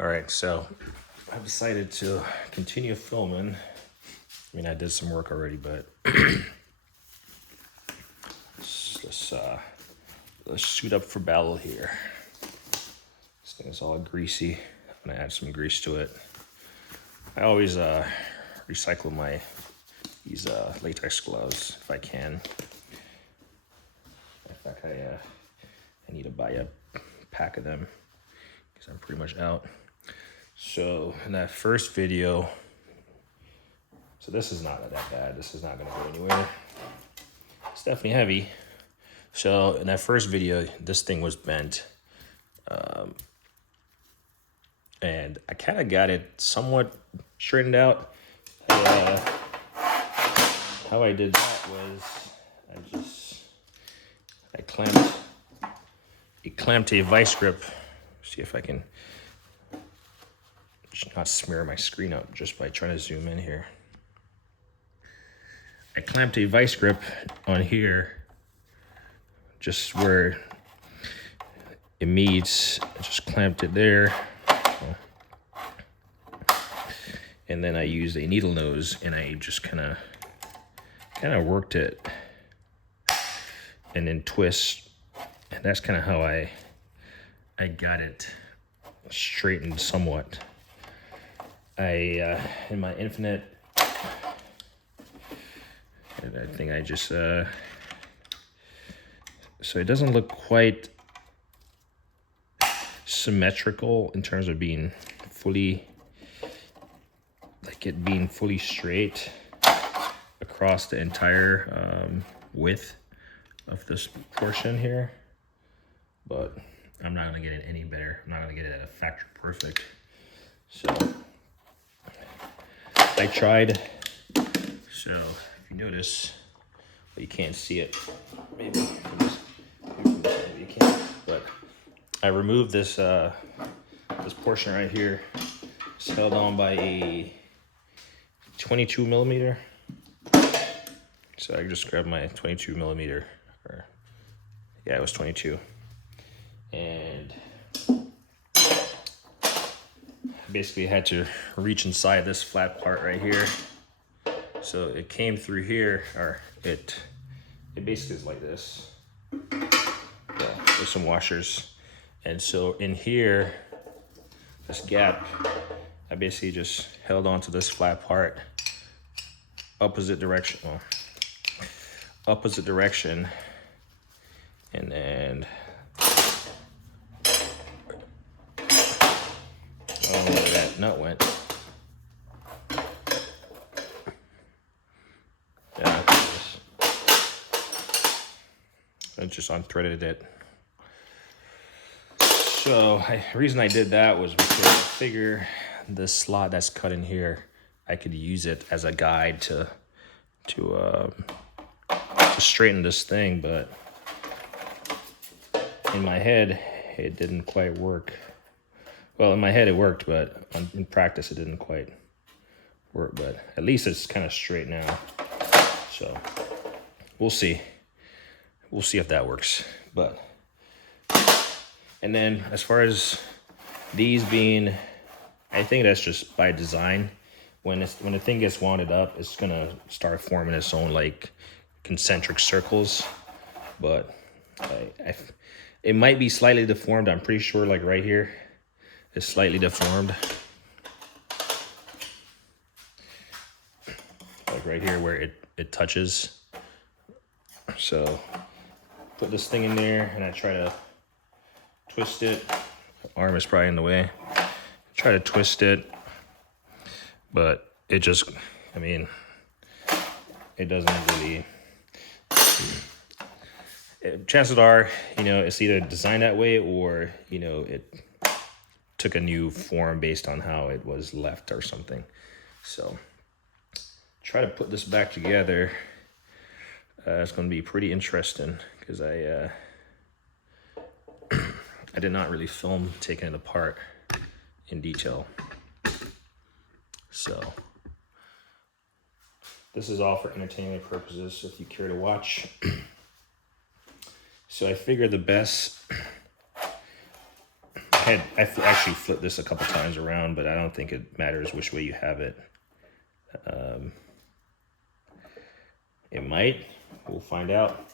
All right, so I decided to continue filming. I mean, I did some work already, but let's shoot up for battle here. This thing is all greasy. I'm gonna add some grease to it. I always recycle these latex gloves if I can. In fact, I need to buy a pack of them because I'm pretty much out. So in that first video, so this is not that bad. This is not gonna go anywhere. It's definitely heavy. So in that first video, this thing was bent. And I kind of got it somewhat straightened out. How I did that was I clamped a vice grip. See if I can not smear my screen out just by trying to zoom in here. I clamped a vice grip on here, just where it meets. I just clamped it there. And then I used a needle nose and I just kind of worked it and then twist. And that's kind of how I got it straightened somewhat. In my infinite, and I think I just, so it doesn't look quite symmetrical in terms of being fully, like it being fully straight across the entire width of this portion here. But I'm not gonna get it any better. I'm not gonna get it at a factory perfect. So I tried. So if you notice, well, you can't see it. Maybe you can't. But I removed this this portion right here. It's held on by a 22 millimeter. So I just grabbed my 22 millimeter. Or yeah, it was 22. And basically had to reach inside this flat part right here. So it came through here, or it basically is like this. Yeah, there's some washers. And so in here, this gap, I basically just held onto this flat part, opposite direction, and then where that nut went. Yeah, I just unthreaded it. So the reason I did that was because I figure this slot that's cut in here, I could use it as a guide to straighten this thing, but in my head it didn't quite work. Well, in my head it worked, but in practice it didn't quite work. But at least it's kind of straight now. So we'll see. We'll see if that works. But and then as far as these being, I think that's just by design. When the thing gets wounded up, it's gonna start forming its own like concentric circles. But it might be slightly deformed. I'm pretty sure, like right here, it's slightly deformed. Like right here where it touches. So put this thing in there and I try to twist it. The arm is probably in the way. Try to twist it, but it just, I mean, it doesn't really, chances are, you know, it's either designed that way or, you know, it took a new form based on how it was left or something. So try to put this back together. It's going to be pretty interesting because I did not really film taking it apart in detail. So this is all for entertainment purposes if you care to watch. So I figured the best I actually flipped this a couple times around, but I don't think it matters which way you have it. It might. We'll find out.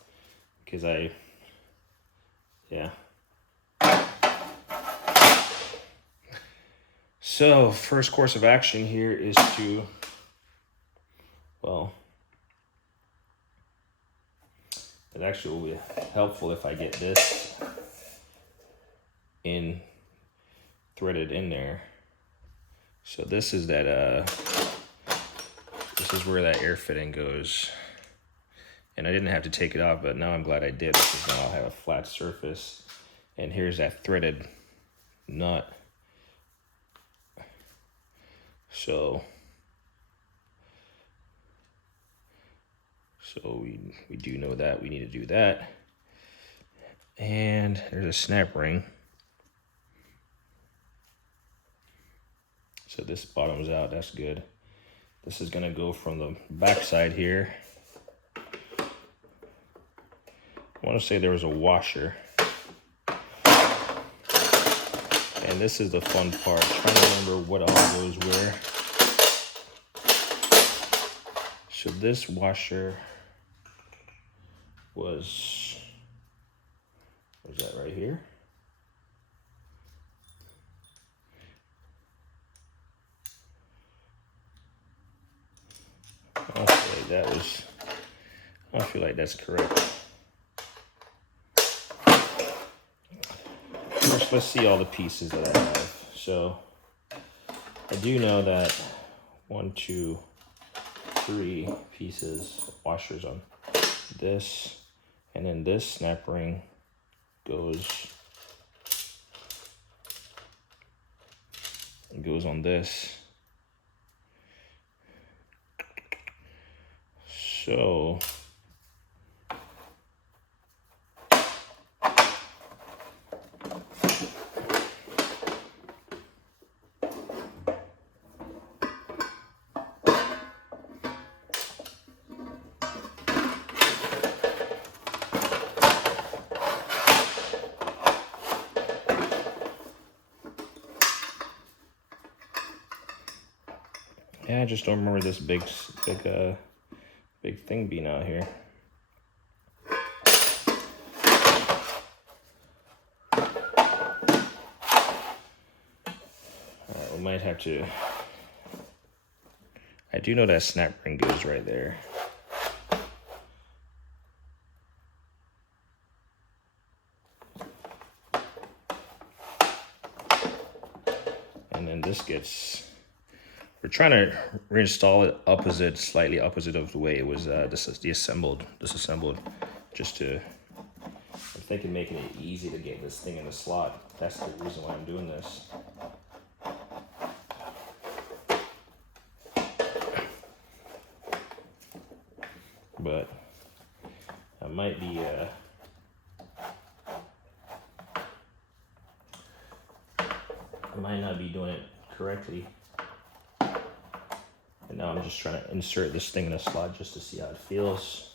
Because yeah. So, first course of action here is to, well, it actually will be helpful if I get this threaded in there. So this is that, this is where that air fitting goes. And I didn't have to take it off, but now I'm glad I did, because now I'll have a flat surface. And here's that threaded nut. So we do know that we need to do that. And there's a snap ring. So this bottoms out, that's good. This is gonna go from the back side here. I wanna say there was a washer. And this is the fun part, trying to remember what all those were. So this washer was that right here? I don't feel like that's correct. First, let's see all the pieces that I have. So I do know that 1, 2, 3 pieces, washers on this, and then this snap ring goes on this. So yeah, I just don't remember this big thing being out here. Alright, we might have to. I do know that snap ring goes right there. And then this gets. We're trying to reinstall it slightly opposite of the way it was disassembled, just to, I'm thinking making it easy to get this thing in the slot. That's the reason why I'm doing this. But I might be, I might not be doing it correctly. And now I'm just trying to insert this thing in a slot just to see how it feels.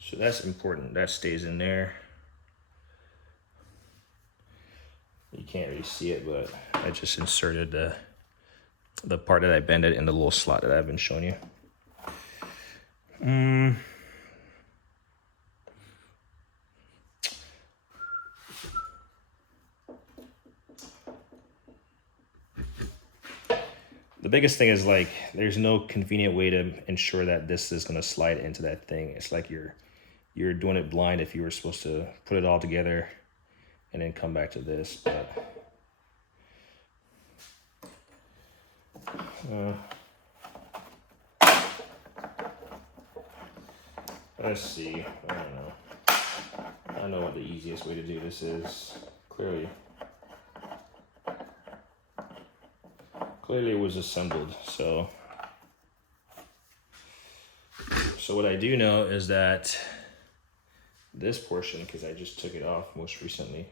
So that's important, that stays in there. You can't really see it, but I just inserted the part that I bent it in the little slot that I've been showing you. The biggest thing is, like, there's no convenient way to ensure that this is going to slide into that thing. It's like you're doing it blind if you were supposed to put it all together and then come back to this. But let's see. I don't know. I don't know what the easiest way to do this is. Clearly it was assembled. So what I do know is that this portion, because I just took it off most recently.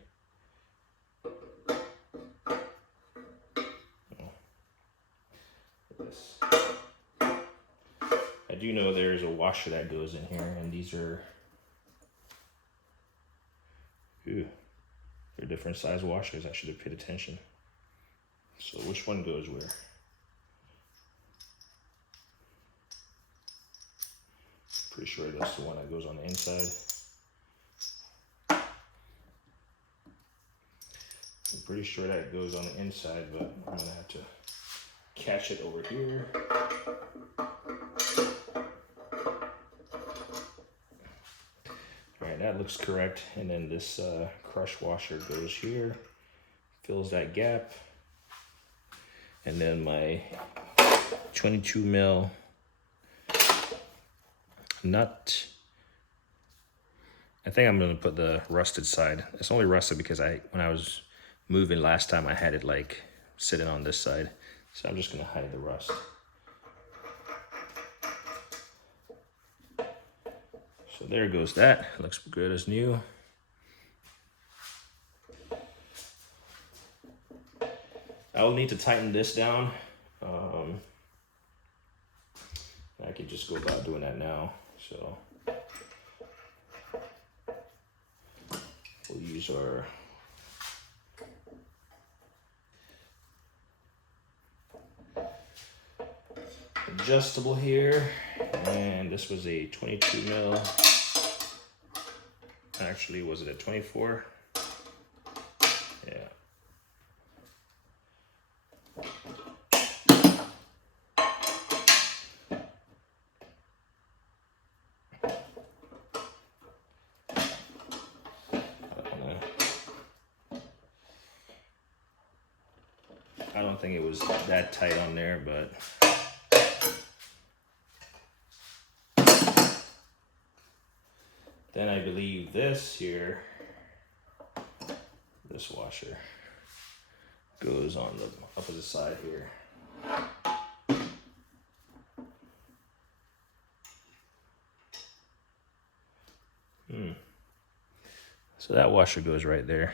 I do know there's a washer that goes in here, and these are Ooh, they're different size washers. I should have paid attention. So which one goes where? Pretty sure that's the one that goes on the inside. I'm pretty sure that goes on the inside, but I'm gonna have to catch it over here. All right, that looks correct. And then this crush washer goes here, fills that gap. And then my 22 mil nut. I think I'm gonna put the rusted side. It's only rusted because when I was moving last time, I had it like sitting on this side. So I'm just gonna hide the rust. So there goes that. Looks good as new. I will need to tighten this down. I could just go about doing that now. So we'll use our adjustable here, and this was a 22 mil. Actually, was it a 24? Yeah. I don't think it was that tight on there, but then I believe this here, this washer, goes on the opposite side here. So that washer goes right there.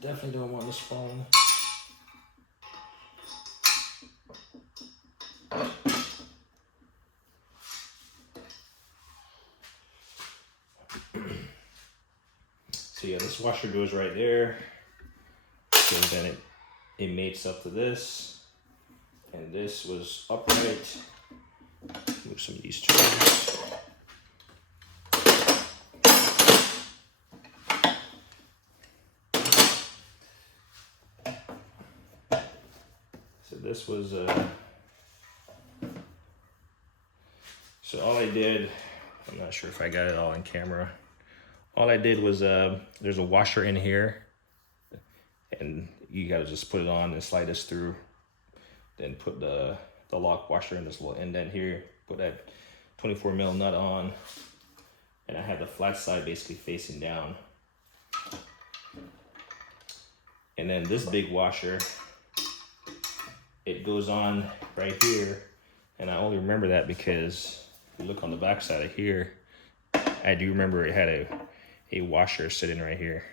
Definitely don't want this falling. So yeah, this washer goes right there. So then it mates up to this. And this was upright. Move some of these tools. So this was so all I did, I'm not sure if I got it all in camera. All I did was there's a washer in here, and you gotta just put it on and slide this through. Then put the lock washer in this little indent here. Put that 24 mil nut on, and I have the flat side basically facing down. And then this big washer, it goes on right here, and I only remember that because if you look on the back side of here, I do remember it had a washer sitting right here.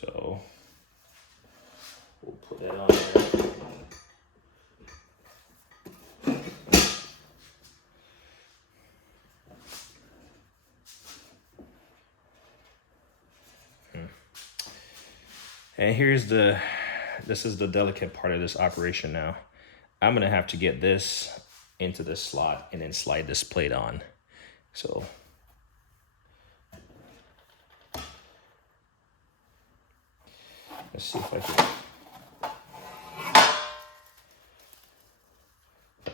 So we'll put that on there. And this is the delicate part of this operation now. I'm gonna have to get this into this slot and then slide this plate on. So let's see if I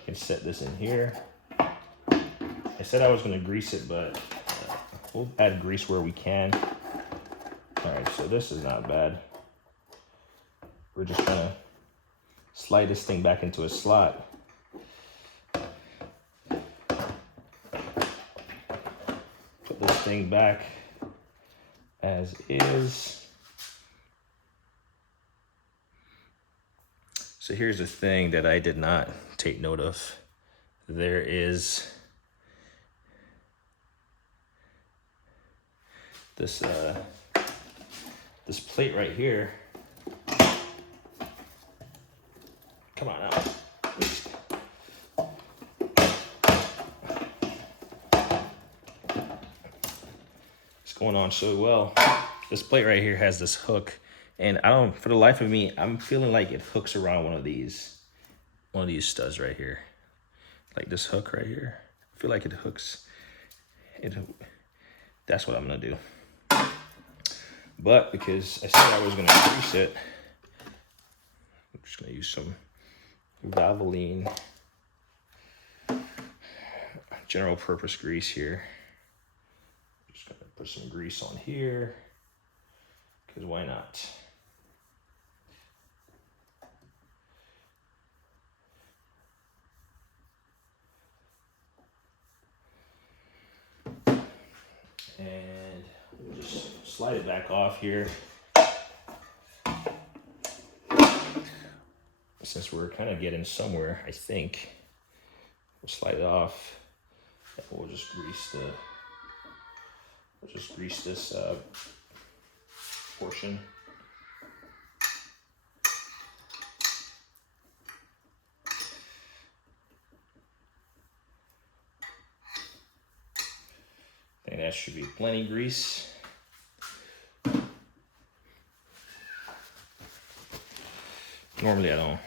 can set this in here. I said I was gonna grease it, but we'll add grease where we can. All right, so this is not bad. We're just gonna slide this thing back into a slot. Put this thing back as is. So here's the thing that I did not take note of. There is this this plate right here Come on out. It's going on so well. This plate right here has this hook, and I don't, for the life of me, I'm feeling like it hooks around one of these studs right here. Like this hook right here. I feel like it hooks. That's what I'm gonna do. But because I said I was gonna grease it, I'm just gonna use some Valvoline general purpose grease here. Just gonna put some grease on here, because why not? And we'll just slide it back off here. Since we're kind of getting somewhere, I think we'll slide it off, and we'll just grease this portion. I think that should be plenty grease. Normally I don't.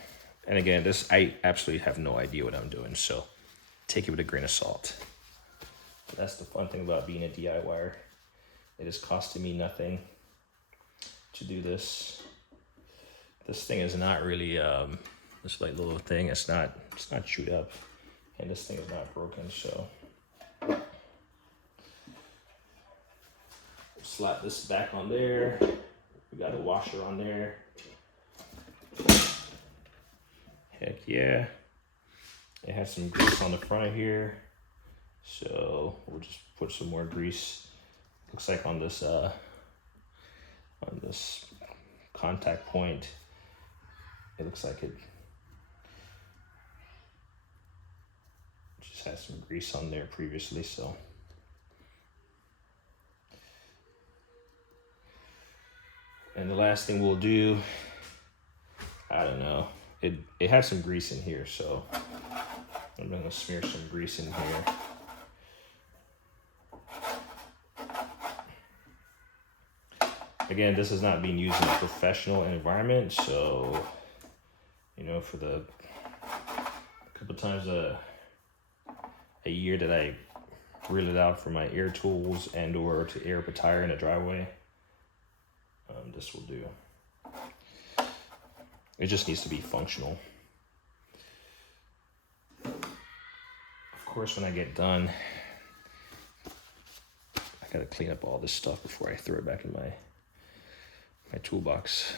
And again, this, I absolutely have no idea what I'm doing, so take it with a grain of salt. But that's the fun thing about being a DIYer. It is costing me nothing to do this. This thing is not really, this like little thing, it's not chewed up. And this thing is not broken, so. Slap this back on there. We got a washer on there. Heck yeah. It has some grease on the front here. So we'll just put some more grease. Looks like on this contact point, it looks like it just has some grease on there previously, so. And the last thing we'll do, I don't know, it has some grease in here, so I'm gonna smear some grease in here. Again, this is not being used in a professional environment, so, you know, for the couple times a year that I reel it out for my air tools and or to air up a tire in a driveway, this will do. It just needs to be functional. Of course, when I get done, I gotta clean up all this stuff before I throw it back in my toolbox.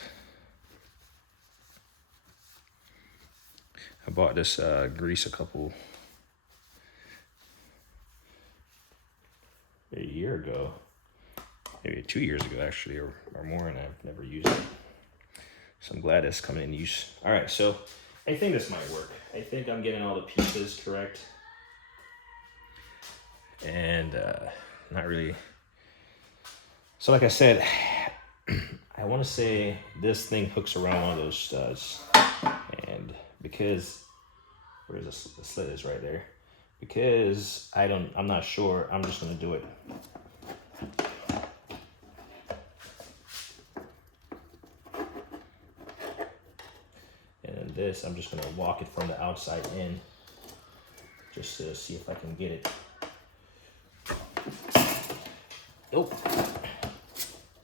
I bought this grease a year ago, maybe 2 years ago actually, or more, and I've never used it. So I'm glad it's coming in use. All right, so I think this might work. I think I'm getting all the pieces correct. And not really. So like I said, I want to say this thing hooks around one of those studs. And because, where's the slit is right there. Because I'm not sure, I'm just gonna do it. And then this, I'm just gonna walk it from the outside in, just to see if I can get it. Nope.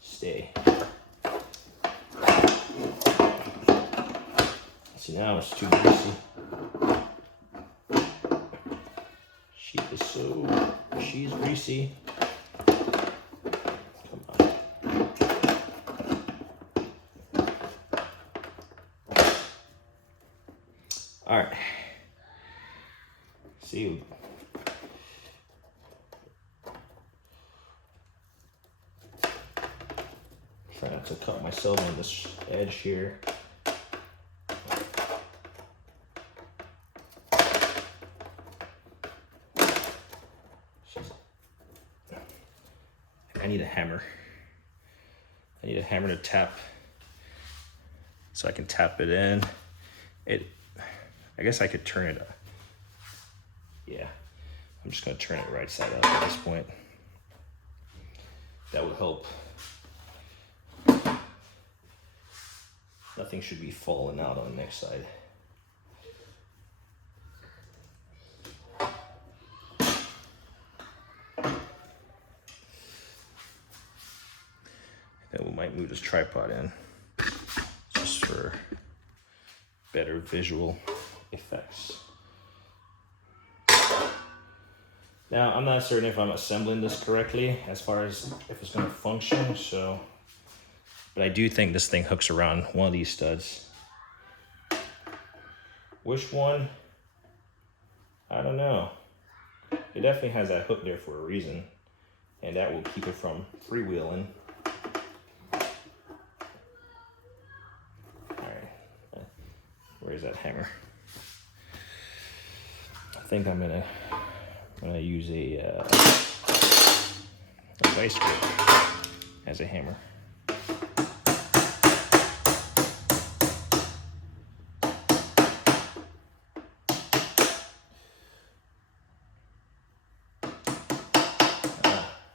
Stay. See, now it's too greasy. She's greasy. Come on. All right. See. Try not to cut myself on this edge here. I need a hammer. I need a hammer to tap so I can tap it in. I guess I could turn it. Yeah, I'm just gonna turn it right side up at this point. That would help. Nothing should be falling out on the next side. Then we might move this tripod in just for better visual effects. Now, I'm not certain if I'm assembling this correctly as far as if it's going to function, so, but I do think this thing hooks around one of these studs. Which one? I don't know. It definitely has that hook there for a reason, and that will keep it from freewheeling. Where's that hammer? I think I'm gonna use a vice grip as a hammer.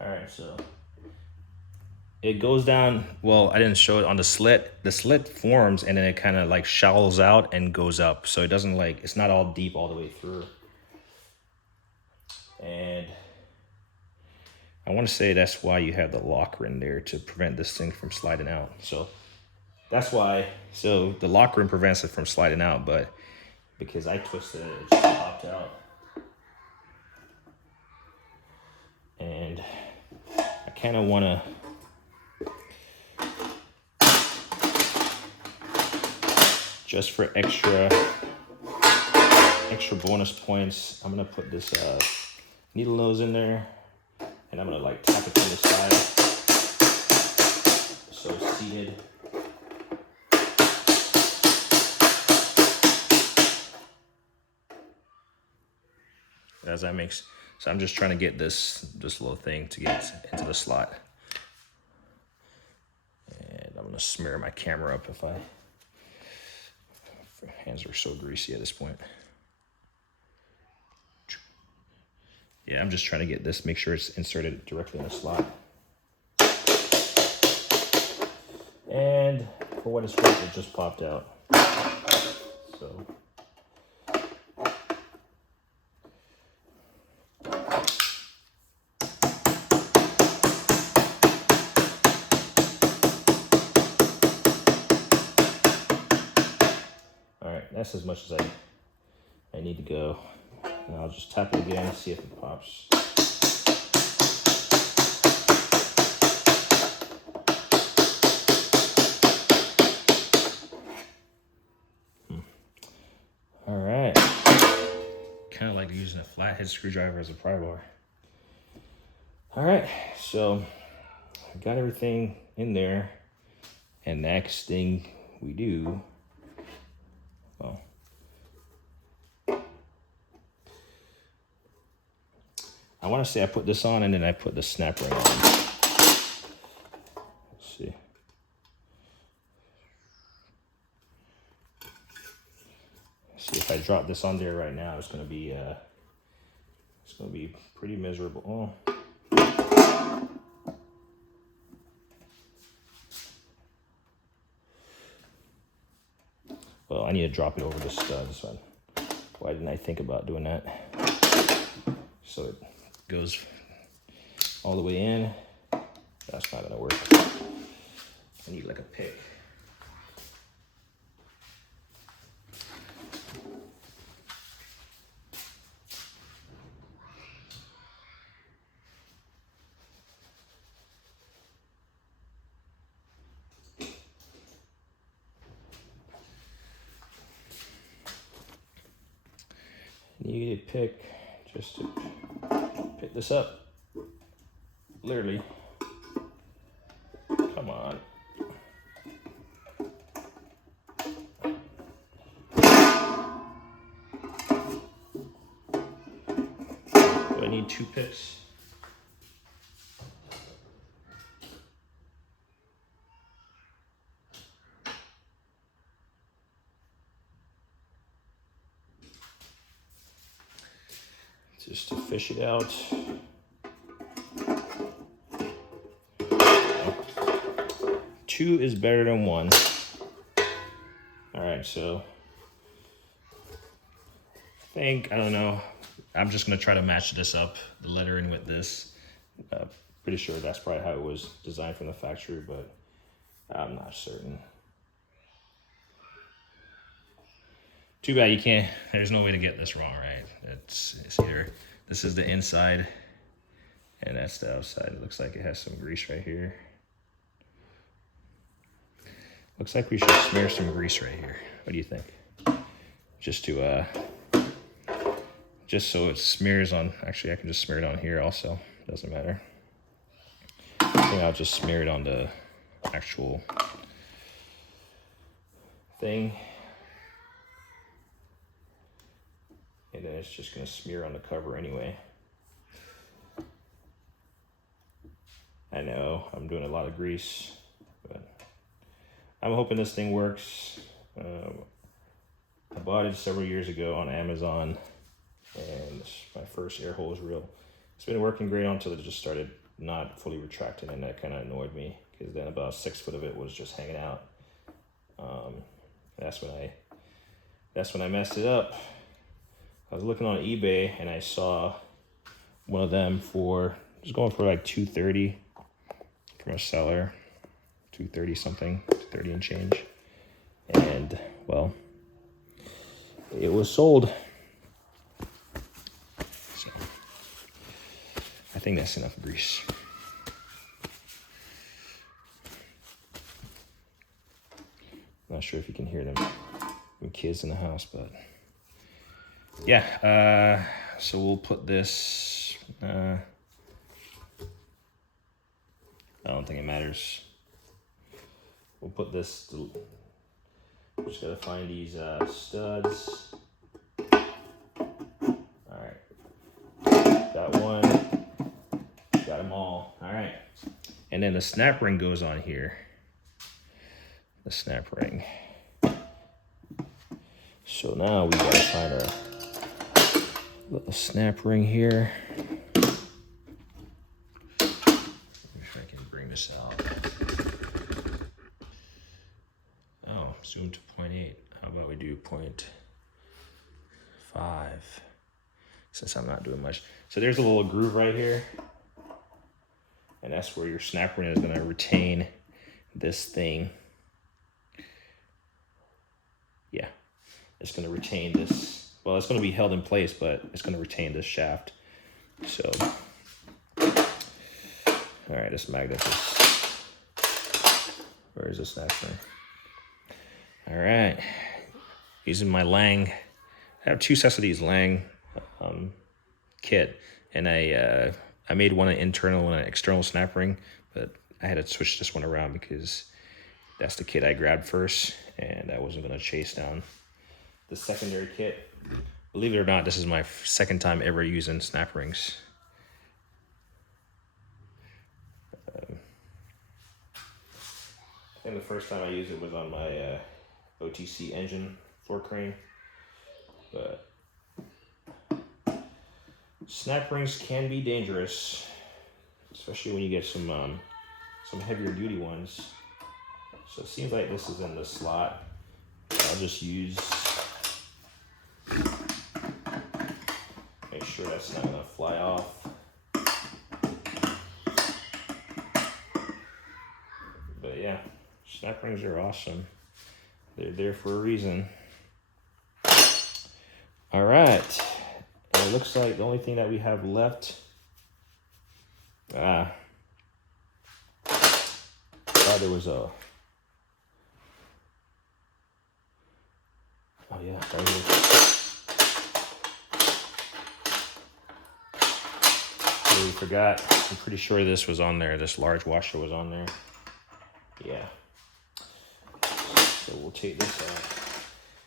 All right, so it goes down. Well, I didn't show it on the slit. The slit forms and then it kind of like shallows out and goes up. So it doesn't like, it's not all deep all the way through. And I want to say that's why you have the locker in there, to prevent this thing from sliding out. So that's why. So the locker ring prevents it from sliding out, but because I twisted it, it just popped out. And I kind of want to just for extra bonus points, I'm gonna put this needle nose in there, and I'm gonna like tap it from the side, so it's seated. As that makes, so I'm just trying to get this little thing to get into the slot, and I'm gonna smear my camera up if hands are so greasy at this point. Yeah, I'm just trying to get this, make sure it's inserted directly in the slot. And for what it's worth, it just popped out. So. All right, that's as much as I need to go. And I'll just tap it again and see if it pops. All right. Kind of like using a flathead screwdriver as a pry bar. All right, so I got everything in there. And next thing we do, well, I want to say I put this on and then I put the snap ring on. Let's see. See, if I drop this on there right now, it's gonna be pretty miserable. Oh. Well, I need to drop it over the studs. So why didn't I think about doing that? So it goes all the way in. That's not gonna work. I need like a pick. Need a pick just to pick this up. Literally. Come on. Do I need 2 picks? just to fish it out. Two is better than one. All right, so I don't know. I'm just gonna try to match this up, the lettering with this. Pretty sure that's probably how it was designed from the factory, but I'm not certain. Too bad you can't, there's no way to get this wrong, right? It's either, this is the inside and that's the outside. It looks like it has some grease right here. Looks like we should smear some grease right here. What do you think? Just to, just so it smears on, actually I can just smear it on here also, doesn't matter. I think I'll just smear it on the actual thing. And then it's just gonna smear on the cover anyway. I know, I'm doing a lot of grease, but I'm hoping this thing works. I bought it several years ago on Amazon, and my first air hose reel. It's been working great until it just started not fully retracting, and that kind of annoyed me, because then about 6 foot of it was just hanging out. That's when I messed it up. I was looking on eBay and I saw one of them for, it was going for like $230 from a seller, $230 something, $230 and change. And well, it was sold. So I think that's enough grease. Not sure if you can hear them kids in the house, but yeah, so we'll put this, I don't think it matters. We'll put this, just gotta find these studs. All right, got one, got them all. All right, and then the snap ring goes on here. The snap ring. So now we gotta find our little snap ring here. Wish I can bring this out. Oh, zoom to 0.8. How about we do 0.5? Since I'm not doing much. So there's a little groove right here. And that's where your snap ring is gonna retain this thing. Yeah, it's gonna retain this. Well, it's gonna be held in place, but it's gonna retain this shaft. So, all right, this magnet is, where is this snap ring? All right, using my Lang. I have 2 sets of these Lang kit, and I made one an internal and an external snap ring, but I had to switch this one around because that's the kit I grabbed first, and I wasn't gonna chase down the secondary kit. Believe it or not, this is my second time ever using snap rings. I think the first time I used it was on my OTC engine floor crane, but snap rings can be dangerous, especially when you get some heavier duty ones. So it seems like this is in the slot. I'll just use, make sure that's not gonna fly off. But yeah, snap rings are awesome. They're there for a reason. All right, and it looks like the only thing that we have left, thought there was a, oh yeah, right here. We forgot. I'm pretty sure this was on there. This large washer was on there. Yeah. So we'll take this out.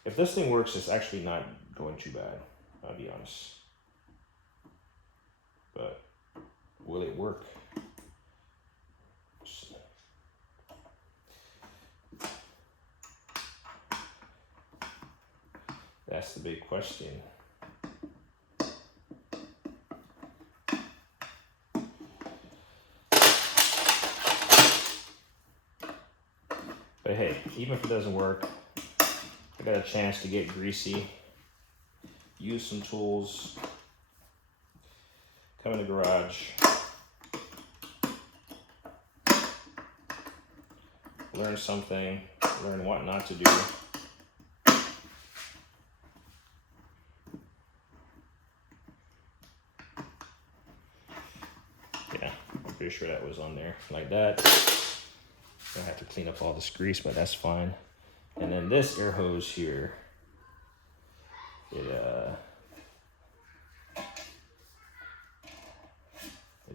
If this thing works, it's actually not going too bad, I'll be honest. But will it work? That's the big question. But hey, even if it doesn't work, I got a chance to get greasy, use some tools, come in the garage, learn something, learn what not to do. Yeah, I'm pretty sure that was on there like that. I have to clean up all this grease, but that's fine. And then this air hose here, it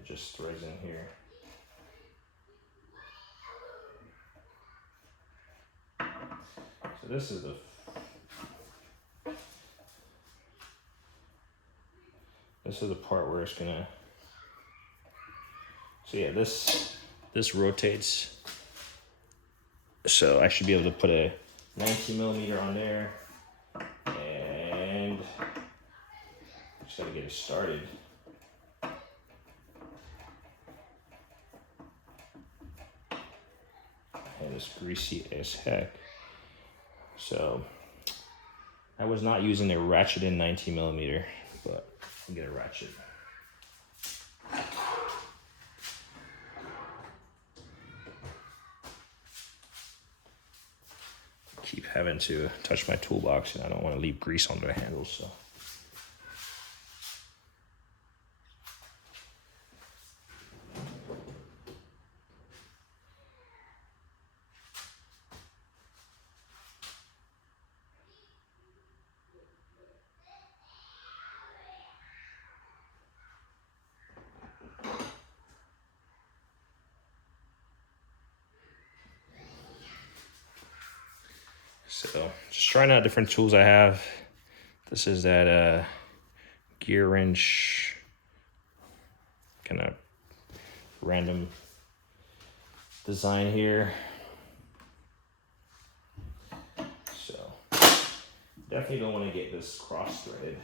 just threads in here. So this is the part where it's gonna. So yeah, this rotates. So I should be able to put a 19mm on there, and just gotta get it started. And it's greasy as heck. So I was not using a ratcheted 19mm, but I'll get a ratchet. Keep having to touch my toolbox, and I don't want to leave grease on the handles, so. So just trying out different tools I have. This is that gear wrench, kind of random design here. So definitely don't want to get this cross-threaded.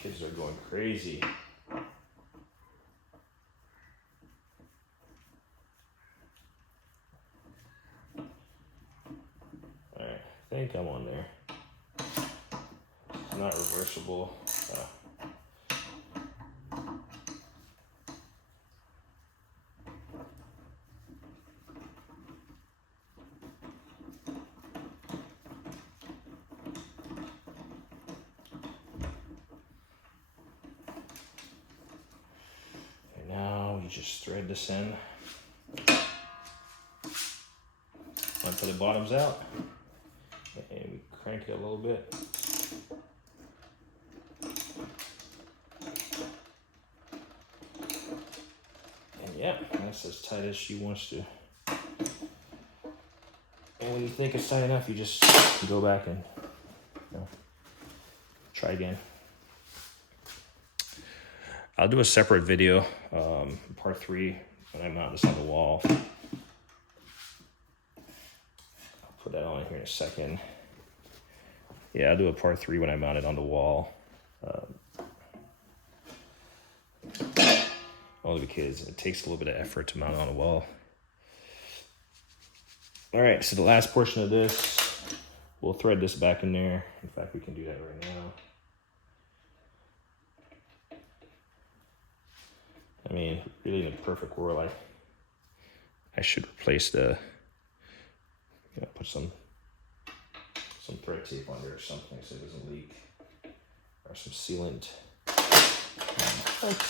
Kids are going crazy. Alright, I think I'm on there. It's not reversible. And now you just thread this in until the bottom's out. And we crank it a little bit. And yeah, that's as tight as she wants to. And when you think it's tight enough, you just go back and try again. I'll do a separate video, part 3, when I mount this on the wall. I'll put that on here in a second. Yeah, I'll do a part 3 when I mount it on the wall. Only because it takes a little bit of effort to mount it on the wall. All right, so the last portion of this, we'll thread this back in there. In fact, we can do that right now. I mean, really in a perfect world, I should replace the, put some thread tape under or something so it doesn't leak, or some sealant. But